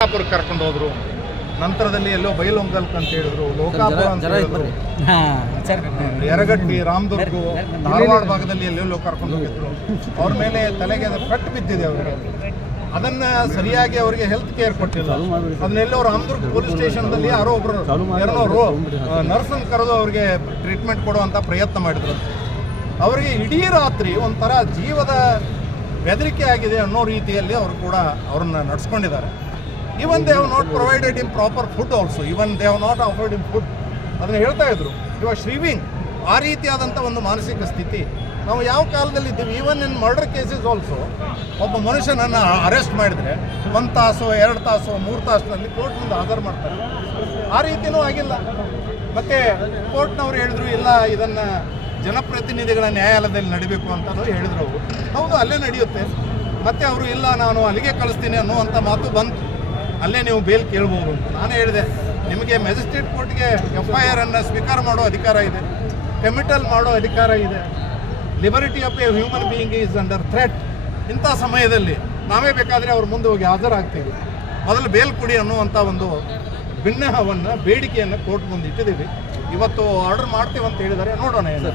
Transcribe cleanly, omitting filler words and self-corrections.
ಕರ್ಕೊಂಡು ಹೋದ್ರು. ನಂತರದಲ್ಲಿ ಎಲ್ಲೋ ಬೈಲೊಂಗಲ್ಕ್ ಅಂತ ಹೇಳಿದ್ರು, ಲೋಕಾಪುರ ಅಂತ ಹೇಳಿದ್ರು, ಯರಗಟ್ಟಿ, ರಾಮದುರ್ಗ, ಧಾರವಾಡ ಭಾಗದಲ್ಲಿ ಎಲ್ಲೆಲ್ಲೋ ಕರ್ಕೊಂಡು ಹೋಗಿದ್ರು. ಅವ್ರ ಮೇಲೆ ತಲೆಗೆ ಪೆಟ್ಟು ಬಿದ್ದಿದೆ ಅವರಿಗೆ. ಅದನ್ನ ಸರಿಯಾಗಿ ಅವರಿಗೆ ಹೆಲ್ತ್ ಕೇರ್ ಕೊಟ್ಟಿಲ್ಲ. ಅದನ್ನೆಲ್ಲೋ ರಾಮದುರ್ಗ ಪೊಲೀಸ್ ಸ್ಟೇಷನ್ದಲ್ಲಿ ಯಾರೋ ಒಬ್ರು ನರ್ಸನ್ನು ಕರೆದು ಅವ್ರಿಗೆ ಟ್ರೀಟ್ಮೆಂಟ್ ಕೊಡುವಂಥ ಪ್ರಯತ್ನ ಮಾಡಿದ್ರು. ಅವರಿಗೆ ಇಡೀ ರಾತ್ರಿ ಒಂಥರ ಜೀವದ ಬೆದರಿಕೆ ಆಗಿದೆ ಅನ್ನೋ ರೀತಿಯಲ್ಲಿ ಅವರು ಕೂಡ ಅವ್ರನ್ನ ನಡೆಸ್ಕೊಂಡಿದ್ದಾರೆ. Even they have not provided him proper food also, even they have not afforded him food. ಅದನ್ನು ಹೇಳ್ತಾ ಇದ್ರು, ಇವಾಗ ಶ್ರೀವಿಂಗ್ ಆ ರೀತಿಯಾದಂಥ ಒಂದು ಮಾನಸಿಕ ಸ್ಥಿತಿ ನಾವು ಯಾವ ಕಾಲದಲ್ಲಿ ಇದ್ದೀವಿ. Even in murder cases also ಒಬ್ಬ ಮನುಷ್ಯನನ್ನು ಅರೆಸ್ಟ್ ಮಾಡಿದರೆ 1 ತಾಸು 2 ತಾಸು 3 ತಾಸಿನಲ್ಲಿ ಕೋರ್ಟ್ ಮುಂದೆ ಹಾಜರು ಮಾಡ್ತಾರೆ. ಆ ರೀತಿಯೂ ಆಗಿಲ್ಲ. ಮತ್ತು ಕೋರ್ಟ್ನವ್ರು ಹೇಳಿದ್ರು, ಇಲ್ಲ ಇದನ್ನು ಜನಪ್ರತಿನಿಧಿಗಳ ನ್ಯಾಯಾಲಯದಲ್ಲಿ ನಡಿಬೇಕು ಅಂತಲೂ ಹೇಳಿದ್ರು ಅವರು. ಹೌದು, ಅಲ್ಲೇ ನಡೆಯುತ್ತೆ. ಮತ್ತು ಅವರು ಇಲ್ಲ ನಾನು ಅಲ್ಲಿಗೆ ಕಳಿಸ್ತೀನಿ ಅನ್ನುವಂಥ ಮಾತು ಬಂತು. ಅಲ್ಲೇ ನೀವು ಬೇಲ್ ಕೇಳ್ಬೋದು ಅಂತ ನಾನು ಹೇಳಿದೆ. ನಿಮಗೆ ಮ್ಯಾಜಿಸ್ಟ್ರೇಟ್ ಕೋರ್ಟ್ಗೆ FIR ಅನ್ನು ಸ್ವೀಕಾರ ಮಾಡೋ ಅಧಿಕಾರ ಇದೆ, ಕಮಿಟಲ್ ಮಾಡೋ ಅಧಿಕಾರ ಇದೆ. Liberty of A human being is under threat. ಇಂಥ ಸಮಯದಲ್ಲಿ ನಾವೇ ಬೇಕಾದರೆ ಅವ್ರ ಮುಂದೆ ಹೋಗಿ ಹಾಜರಾಗ್ತೀವಿ. ಮೊದಲು ಬೇಲ್ ಕೊಡಿ ಅನ್ನುವಂಥ ಒಂದು ಬೇಡಿಕೆಯನ್ನು ಕೋರ್ಟ್ ಮುಂದೆ ಇಟ್ಟಿದ್ದೀವಿ. ಇವತ್ತು ಆರ್ಡರ್ ಮಾಡ್ತೀವಿ ಅಂತ ಹೇಳಿದ್ದಾರೆ. ನೋಡೋಣ ಏನು.